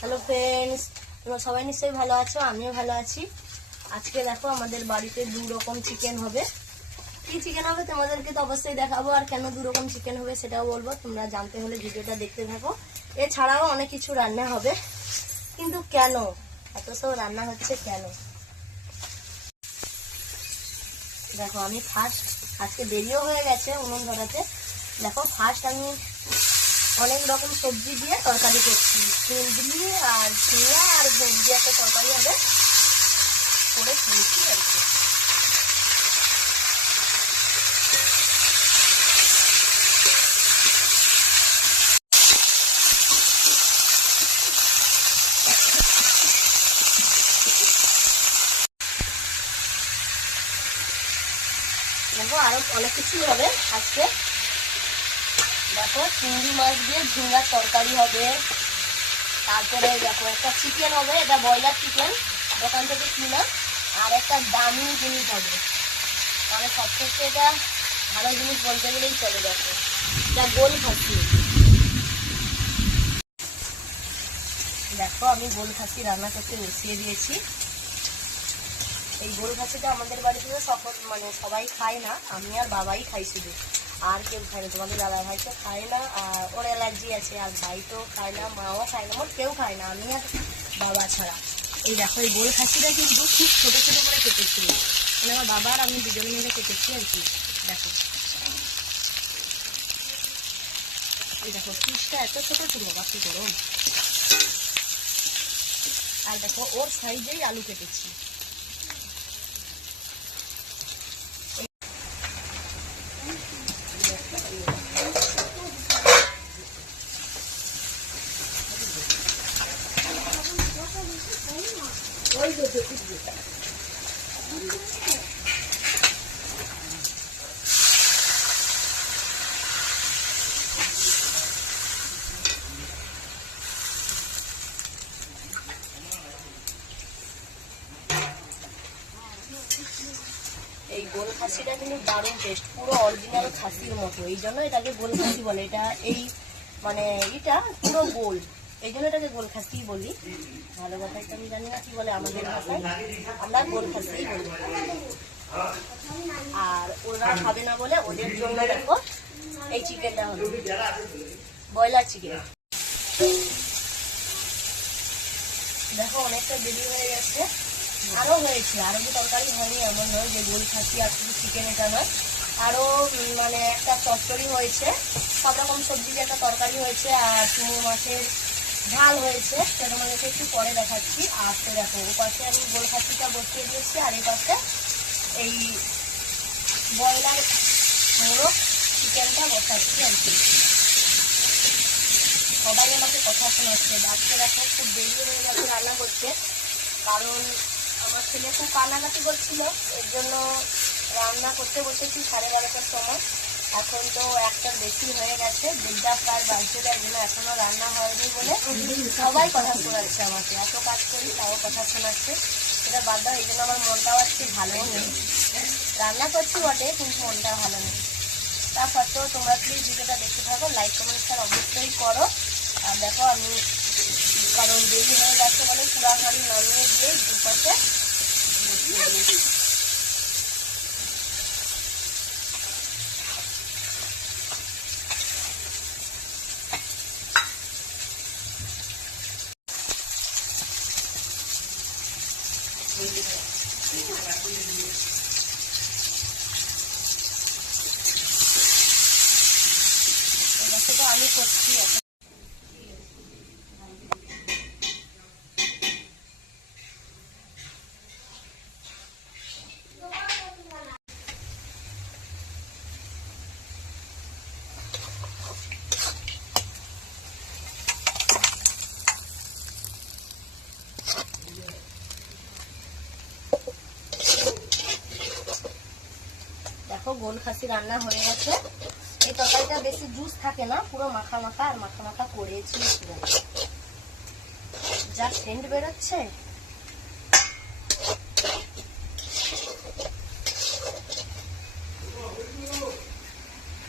Hello friends তোমরা সবাই নিশ্চয়ই ভালো আছো? আমিও ভালো আছি। আজকে দেখো, আমাদের বাড়িতে দু রকম চিকেন হবে। কি চিকেন হবে তোমাদেরকে তো অবশ্যই দেখাবো, আর কেন দু রকম চিকেন হবে সেটাও বলব। তোমরা জানতে হলে ভিডিওটা দেখতে থাকো। এছাড়াও অনেক কিছু রান্না হবে। কিন্তু কেন? এত সব রান্না হচ্ছে কেন? দেখো, আমি ফার্স্ট আজকে দেরিও হয়ে গেছে উনুন ধরাতে। দেখো ফার্স্ট আমি অনেক রকম সবজি দিয়ে তরকারি করছি। কুন্দলি আর ঝিঙা আর দিয়ে একটা তরকারি হবে। করে ফেলছি আর কি। দেখো আরও অনেক কিছুই হবে আজকে। দেখো, চিংড়ি মাছ দিয়ে ঝিঙ্গার তরকারি হবে। তারপরে দেখো, একটা চিকেন হবে, এটা ব্রয়লার চিকেন দোকান থেকে কিনা। আর একটা দামি জিনিস হবে। মানে সব থেকে এটা ভালো জিনিস বলতে গেলেই চলে দেখো। এটা গোল খাসি। দেখো, আমি গোল খাসি রান্না করতে বসিয়ে দিয়েছি। এই গোল খাসিটা আমাদের বাড়িতে সকল মানে সবাই খায় না, আমি আর বাবাই খাই শুধু। আর কেউ খায় না, তোমাদের দাদা ভাই তো খায় না, আর ওর অ্যালার্জি আছে, আর ভাই তো খায় না, মাও খায় না কেউ খায় না, আমি আর বাবা ছাড়া। এই দেখো, এই গোল খাসিটা কিন্তু খুব ছোটো ছোটো করে কেটেছি। মানে আমার বাবা আর আমি দুজনে মিলে কেটেছি আর কি। দেখো। এই দেখো পিসটা এত ছোটো ছিল বাবা কি গরম আর দেখো, ওর সাইজেই আলু কেটেছি। এই গোল খাসিটা কিন্তু দারুণ টেস্ট পুরো অরিজিনাল খাসির মতো। এই জন্য এটাকে গোল খাসি বলে। এটা এই মানে এটা পুরো গোল। এই জন্য এটাকে গোল খাসি বলি। ভালো কথা এটা আমি জানি না কি বলে আমাদের ভাষায়। আমরা গোল খাসি বলি। আর ওরা খাবে না বলে ওদের জন্য দেখো, এই চিকেনটা হবে ব্রয়লার চিকেন। দেখো অনেকটা দেরি হয়ে গেছে। আরও হয়েছে আরও যে তরকারি হয়নি এমন নয়, যে গোল খাসি আর শুধু চিকেন এটা নয়। আরও মানে একটা চচ্চড়ি হয়েছে, সব রকম সবজি দিয়ে একটা তরকারি হয়েছে, আর চুমো মাছের ঝাল হয়েছে, সেটা তোমাদেরকে একটু পরে দেখাচ্ছি। আর তো দেখো, ও পাশে আমি গোল খাসিটা বসিয়ে দিয়েছি, আর এই পাশে এই ব্রয়লার মোরগ চিকেনটা বসাচ্ছি আর কি। সবাই আমাকে কথা শোনাচ্ছে দেখো খুব দেরি হয়ে গেছে, রান্না করতে, কারণ আমার ছেলে খুব কান্নাকাটি করছিল, এর জন্য রান্না করতে বসেছি সাড়ে বারোটার সময়। এখন তো একটা বেশি হয়ে গেছে দেড়টা প্রায় বাজতে যায় জন্য এখনও রান্না হয়নি বলে। সবাই কথা শোনাচ্ছে আমাকে, এত কাজ করি, তাও কথা শোনাচ্ছে। সেটা বাদ দাও, এই জন্য আমার মনটাও আজকে ভালো নেই। রান্না করছি বটে, কিন্তু মনটা ভালো নেই। তা সত্ত্বেও তোমরা প্লিজ ভিডিওটা দেখতে থাকো লাইক কমেন্ট শেয়ার অবশ্যই করো। আর দেখো আমি, কারণ দেরি হয়ে যাচ্ছে বলে পুরা গাড়ি নামিয়ে দিয়ে দুপাশে বসিয়ে দিয়েছি। এবার থেকে আলু করছি গোল খাসি রান্না হয়ে গেছে। এই তরকারিটা বেশি জুস থাকে না, পুরো মাখা মাখা আর মাখা মাখা করেছি। যা সেন্ট বেরোচ্ছে।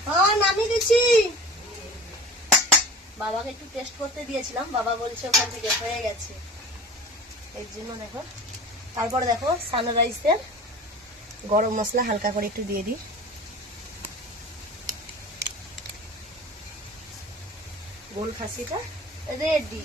হ্যাঁ নামিয়ে বাবাকে একটু টেস্ট করতে দিয়েছিলাম, বাবা বলছে ওখান থেকে হয়ে গেছে। এর জন্য দেখো, তারপরে দেখো সানরাইসের গরম মশলা হালকা করে একটু দিয়ে দিই। গোল খাসিটা রেডি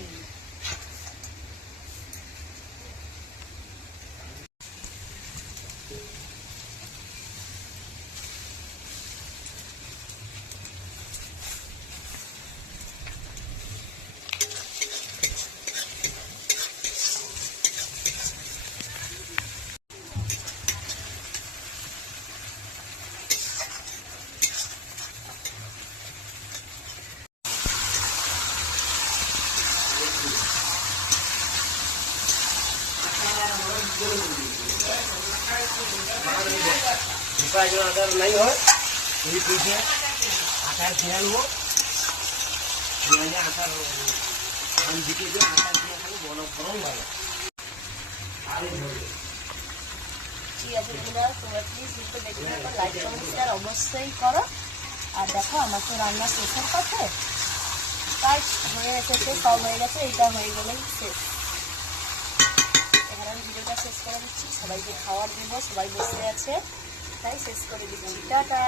ঠিক আছে দেখে অবশ্যই করো আর দেখো আমার তো রান্না শেষের পথে কাজ হয়ে এসেছে সব হয়ে গেছে এটা হয়ে গেলেই শেষ শেষ করে দিচ্ছি। সবাইকে খাওয়ার দিব সবাই বসে আছে। তাই শেষ করে দিচ্ছি। টাটা।